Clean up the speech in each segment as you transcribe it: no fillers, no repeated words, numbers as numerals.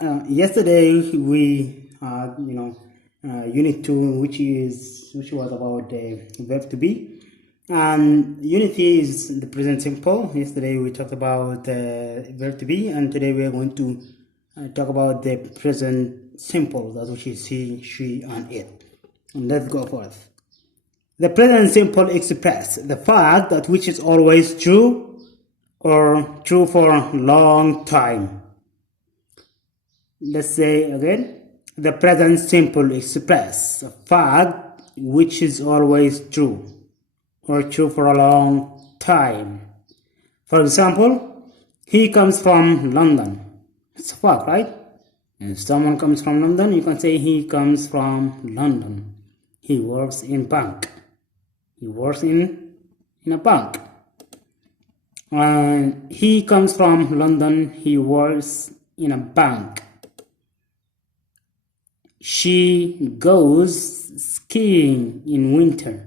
Yesterday we had, unit two, which was about the verb to be, and unit three is the present simple. Yesterday we talked about the verb to be, and today we are going to talk about the present simple, that which is he, she, and it. And let's go forth. The present simple express the fact that which is always true or true for a long time. Let's say again, the present simple express a fact which is always true or true for a long time. For example, he comes from London. It's a fact, right? If someone comes from London, you can say he comes from London. He works in bank. He works in a bank. And he comes from London. He works in a bank. She goes skiing in winter.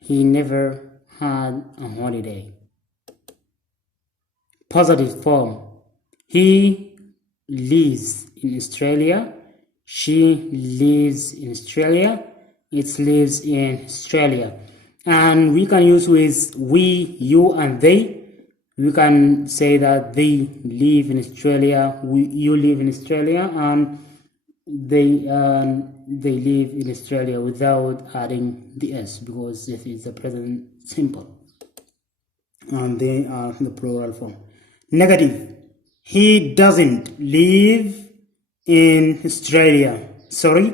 He never had a holiday. Positive form. He lives in Australia. She lives in Australia. It lives in Australia. And we can use with we, you, and they. We can say that they live in Australia, you live in Australia, and they live in Australia without adding the s, because this is the present simple and they are the plural form. Negative. He doesn't live in Australia. Sorry.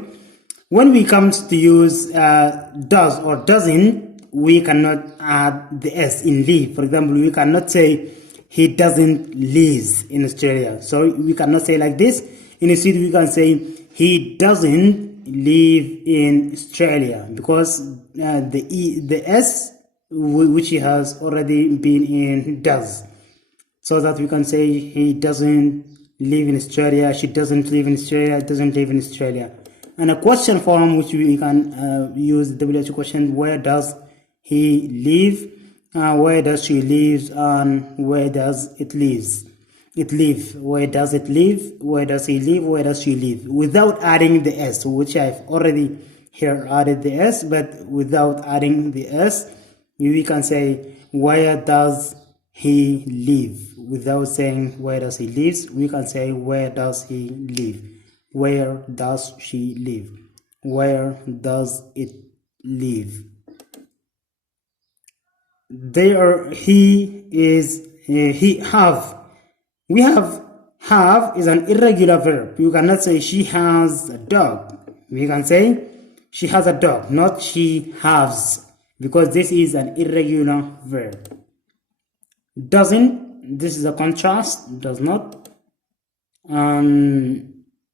When we come to use does or doesn't, we cannot add the s in live. For example, we cannot say he doesn't live in Australia. So we cannot say like this. Instead, we can say he doesn't live in Australia, because the s which he has already been in does. So that we can say he doesn't live in Australia, she doesn't live in Australia, doesn't live in Australia. And a question form, which we can use the WH question: where does he live? Where does she live? And where does it live? Where does it live? Where does he live? Where does she live? Without adding the s, which I've already here added the s, but without adding the s, we can say where does he live. Without saying where does he live, we can say where does he live. Where does she live? Where does it live? There he is. He have. We have is an irregular verb. You cannot say she has a dog. We can say she has a dog, not she has, because this is an irregular verb. Doesn't, this is a contrast, does not.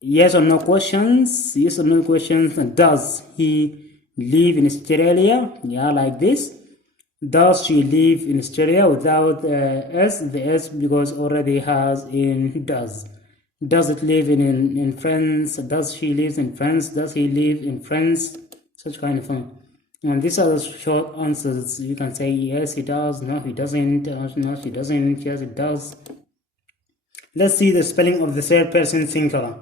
Yes or no questions. Yes or no questions. Does he live in Australia? Yeah, like this. Does she live in Australia without s, the s, because already has in does. Does it live in France? Does she live in France? Does he live in France? Such kind of thing. And these are the short answers. You can say yes, he does. No, he doesn't. No, she doesn't. Yes, it does. Let's see the spelling of the third person singular.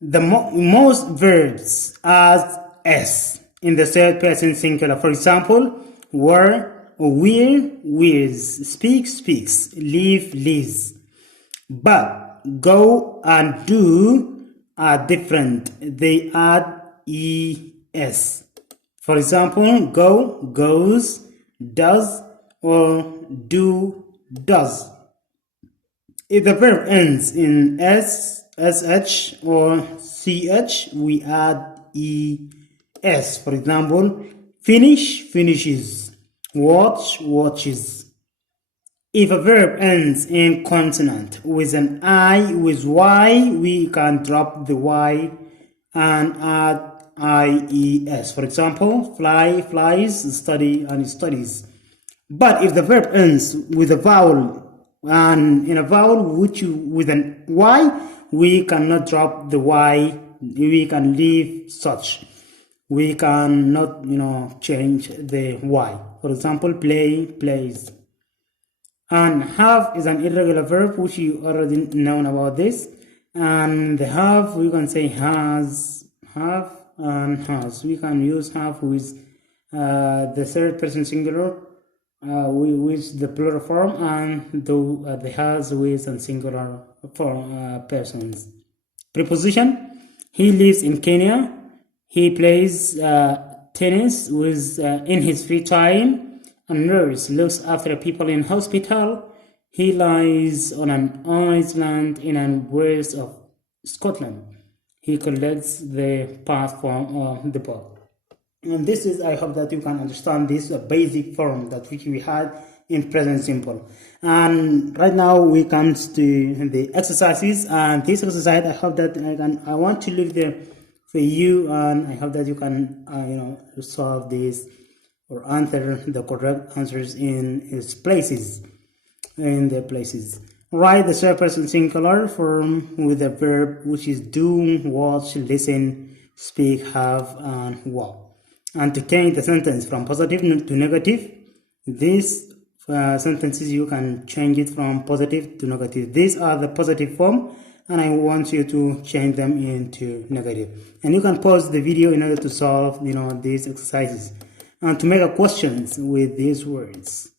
The most verbs add s in the third person singular. For example, were, will, wears, speak, speaks, live, lives. But go and do are different. They add es. For example, go, goes, does, or do, does. If the verb ends in s, sh, or ch, we add es. For example, finish, finishes. Watch, watches. If a verb ends in consonant with an I, with y, we can drop the y and add ies. For example, fly, flies, study, and studies. But if the verb ends with a vowel, and in a vowel with an y, we cannot drop the y. We can leave such. We cannot, change the y. For example, play, plays. And have is an irregular verb, which you already know about this. And the have, we can say has, have, and has. We can use have with the third person singular with the plural form, and the has with and singular form persons. Preposition: he lives in Kenya. He plays tennis with in his free time. A nurse looks after people in hospital. He lies on an island in the west of Scotland. He collects the path from the boat. And this is, I hope that you can understand this basic form that which we had in present simple. And right now we come to the exercises, and this exercise I hope that I want to leave there for you, and I hope that you can solve this or answer the correct answers in its places. Write the third person singular form with a verb which is do, watch, listen, speak, have, and walk. And to change the sentence from positive to negative, these sentences you can change it from positive to negative. These are the positive form, and I want you to change them into negative. And you can pause the video in order to solve these exercises and to make a questions with these words.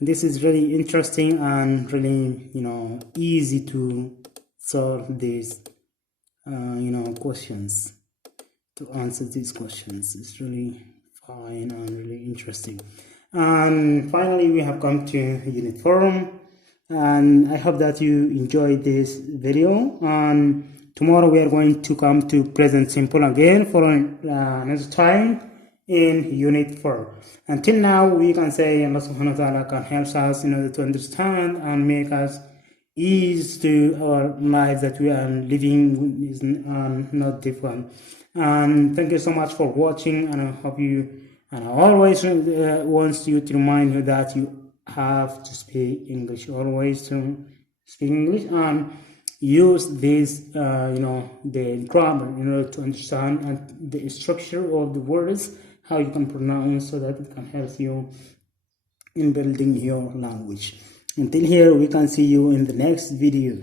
This is really interesting and really easy to solve these questions. To answer these questions, it's really fine and really interesting. And finally, we have come to unit 4, and I hope that you enjoyed this video. And tomorrow we are going to come to present simple again for another time in unit 4. Until now, we can say Allah subhanahu wa ta'ala can help us in order to understand and make us ease to our lives that we are living is not different. And thank you so much for watching, and I hope you, and I always want you to remind you that you have to speak English, always to speak English and use this the grammar in order to understand and the structure of the words, how you can pronounce, so that it can help you in building your language. Until here, we can see you in the next video.